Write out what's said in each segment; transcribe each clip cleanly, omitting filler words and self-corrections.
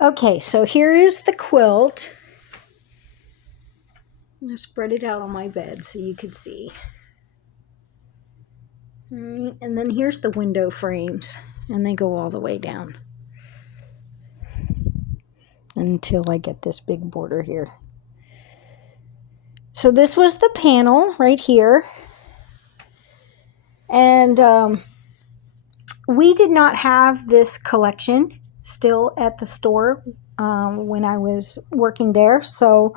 Okay, so here is the quilt. I'm going to spread it out on my bed so you could see. And then here's the window frames, and they go all the way down until I get this big border here. So this was the panel right here. And we did not have this collection still at the store when I was working there. So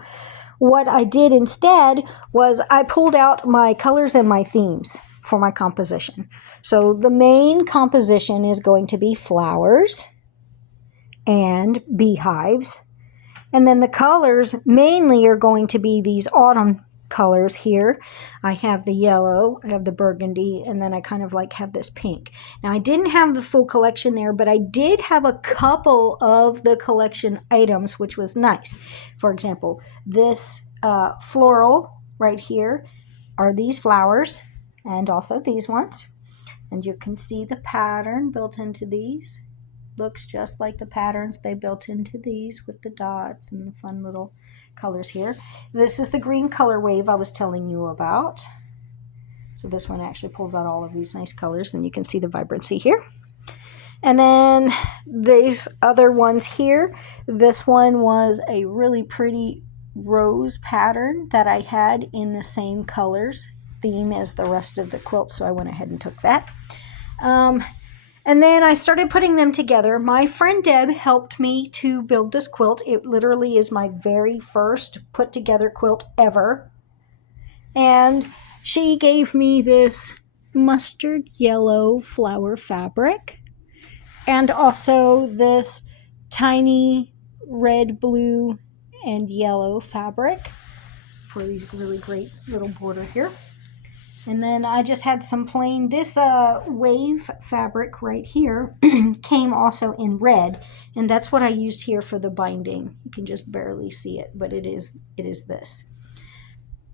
what I did instead was I pulled out my colors and my themes for my composition. So the main composition is going to be flowers and beehives. And then the colors mainly are going to be these autumn colors here. I have the yellow, I have the burgundy, and then I kind of like have this pink. Now I didn't have the full collection there, but I did have a couple of the collection items, which was nice. For example, this floral right here are these flowers, and also these ones. And you can see the pattern built into these. Looks just like the patterns they built into these with the dots and the fun little colors here. This is the green color wave I was telling you about. So this one actually pulls out all of these nice colors, and you can see the vibrancy here. And then these other ones here, this one was a really pretty rose pattern that I had in the same colors theme as the rest of the quilt, so I went ahead and took that. And then I started putting them together. My friend Deb helped me to build this quilt. It literally is my very first put together quilt ever. And she gave me this mustard yellow flower fabric and also this tiny red, blue, and yellow fabric for these really great little border here. And then I just had some plain, this wave fabric right here came also in red, and that's what I used here for the binding. You can just barely see it, but it is this.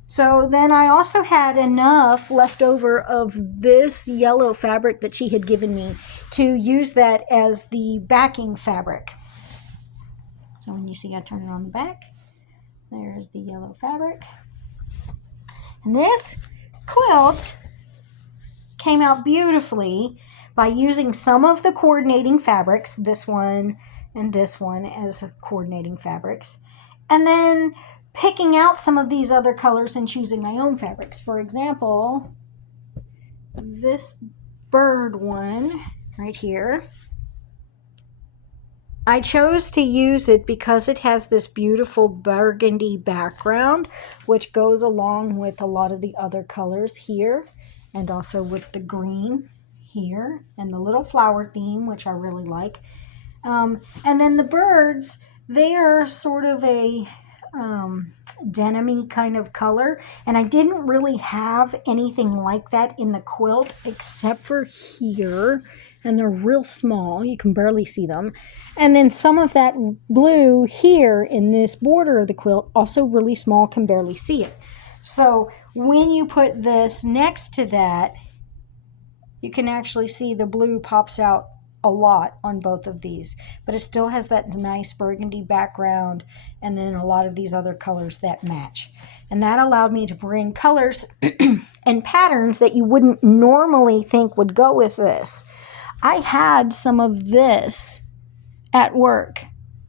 So then I also had enough left over of this yellow fabric that she had given me to use that as the backing fabric. So when you see I turn it on the back, there's the yellow fabric. And this quilt came out beautifully by using some of the coordinating fabrics, this one and this one as coordinating fabrics, and then picking out some of these other colors and choosing my own fabrics. For example, this bird one right here, I chose to use it because it has this beautiful burgundy background, which goes along with a lot of the other colors here, and also with the green here, and the little flower theme, which I really like. And then the birds, they are sort of a denim-y kind of color, and I didn't really have anything like that in the quilt except for here, and they're real small. You can barely see them. And then some of that blue here in this border of the quilt, also really small, can barely see it. So when you put this next to that, you can actually see the blue pops out a lot on both of these, but it still has that nice burgundy background and then a lot of these other colors that match. And that allowed me to bring colors and patterns that you wouldn't normally think would go with this. I had some of this at work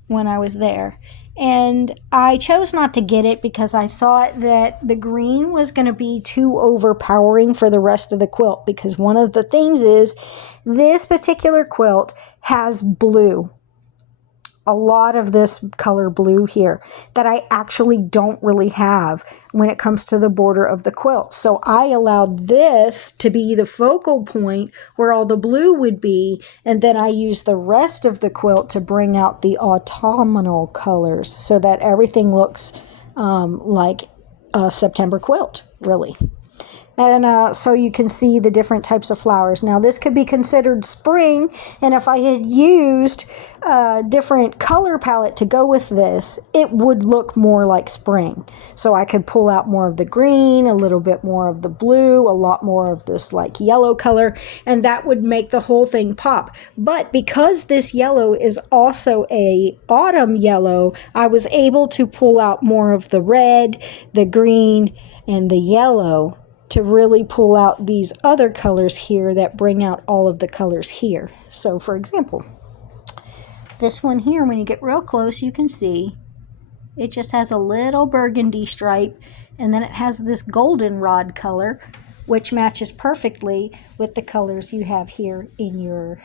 when I was there, and I chose not to get it because I thought that the green was going to be too overpowering for the rest of the quilt, because one of the things is this particular quilt has blue. A lot of this color blue here that I actually don't really have when it comes to the border of the quilt. So I allowed this to be the focal point where all the blue would be, and then I used the rest of the quilt to bring out the autumnal colors so that everything looks like a September quilt, really. And so you can see the different types of flowers. Now this could be considered spring, and if I had used a different color palette to go with this, it would look more like spring. So I could pull out more of the green, a little bit more of the blue, a lot more of this like yellow color, and that would make the whole thing pop. But because this yellow is also a autumn yellow, I was able to pull out more of the red, the green, and the yellow to really pull out these other colors here that bring out all of the colors here. So for example, this one here, when you get real close, you can see it just has a little burgundy stripe, and then it has this goldenrod color, which matches perfectly with the colors you have here in your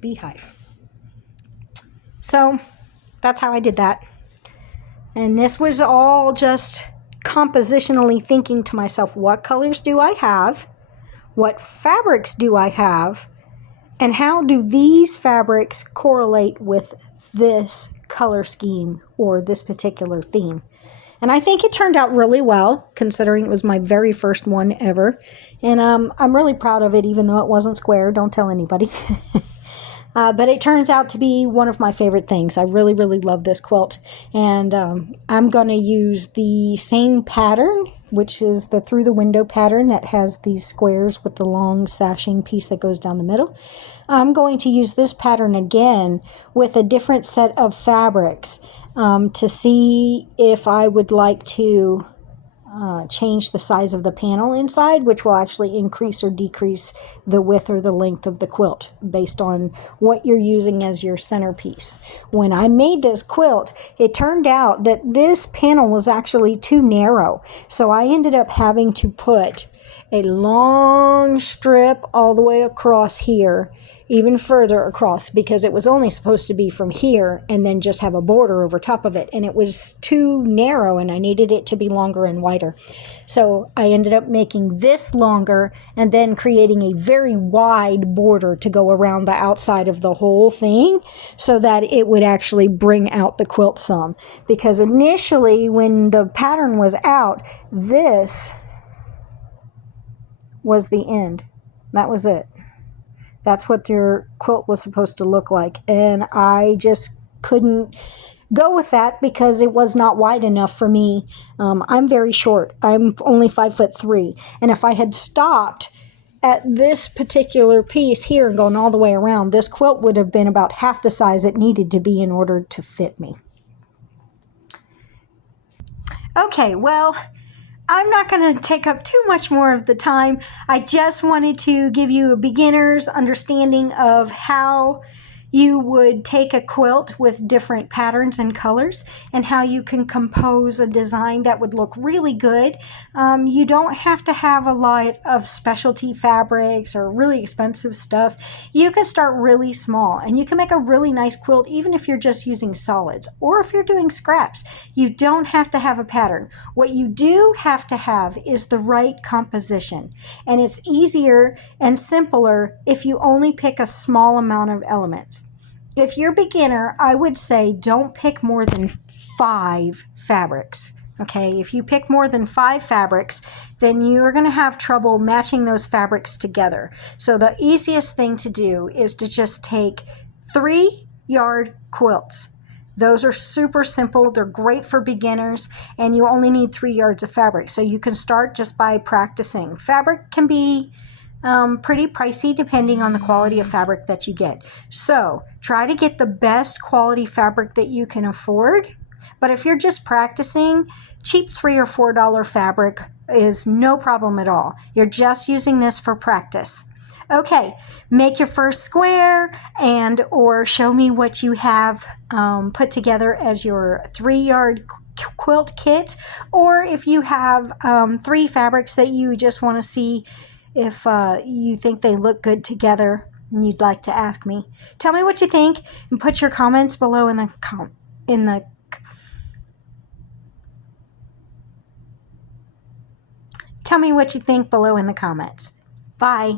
beehive. So that's how I did that. And this was all just compositionally thinking to myself, what colors do I have? What fabrics do I have? And how do these fabrics correlate with this color scheme or this particular theme? And I think it turned out really well, considering it was my very first one ever. And I'm really proud of it, even though it wasn't square. Don't tell anybody. But it turns out to be one of my favorite things. I really, really love this quilt. And I'm going to use the same pattern, which is the through the window pattern that has these squares with the long sashing piece that goes down the middle. I'm going to use this pattern again with a different set of fabrics to see if I would like to change the size of the panel inside, which will actually increase or decrease the width or the length of the quilt based on what you're using as your centerpiece. When I made this quilt, it turned out that this panel was actually too narrow, so I ended up having to put a long strip all the way across here, even further across, because it was only supposed to be from here and then just have a border over top of it, and it was too narrow and I needed it to be longer and wider. So I ended up making this longer and then creating a very wide border to go around the outside of the whole thing so that it would actually bring out the quilt some. Because initially when the pattern was out, this was the end. That was it. That's what your quilt was supposed to look like. And I just couldn't go with that because it was not wide enough for me. I'm very short. I'm only 5'3". And if I had stopped at this particular piece here and gone all the way around, this quilt would have been about half the size it needed to be in order to fit me. Okay, well, I'm not going to take up too much more of the time. I just wanted to give you a beginner's understanding of how you would take a quilt with different patterns and colors and how you can compose a design that would look really good. You don't have to have a lot of specialty fabrics or really expensive stuff. You can start really small and you can make a really nice quilt even if you're just using solids or if you're doing scraps. You don't have to have a pattern. What you do have to have is the right composition, and it's easier and simpler if you only pick a small amount of elements. If you're a beginner, I would say don't pick more than 5 fabrics. Okay, if you pick more than 5 fabrics, then you're going to have trouble matching those fabrics together. So the easiest thing to do is to just take 3-yard quilts. Those are super simple. They're great for beginners, and you only need 3 yards of fabric. So you can start just by practicing. Fabric can be pretty pricey depending on the quality of fabric that you get. So try to get the best quality fabric that you can afford. But if you're just practicing, cheap $3 or $4 fabric is no problem at all. You're just using this for practice. Okay, make your first square and or show me what you have put together as your 3-yard quilt kit, or if you have 3 fabrics that you just want to see if you think they look good together and you'd like to ask me. Tell me what you think and put your comments below Tell me what you think below in the comments. Bye.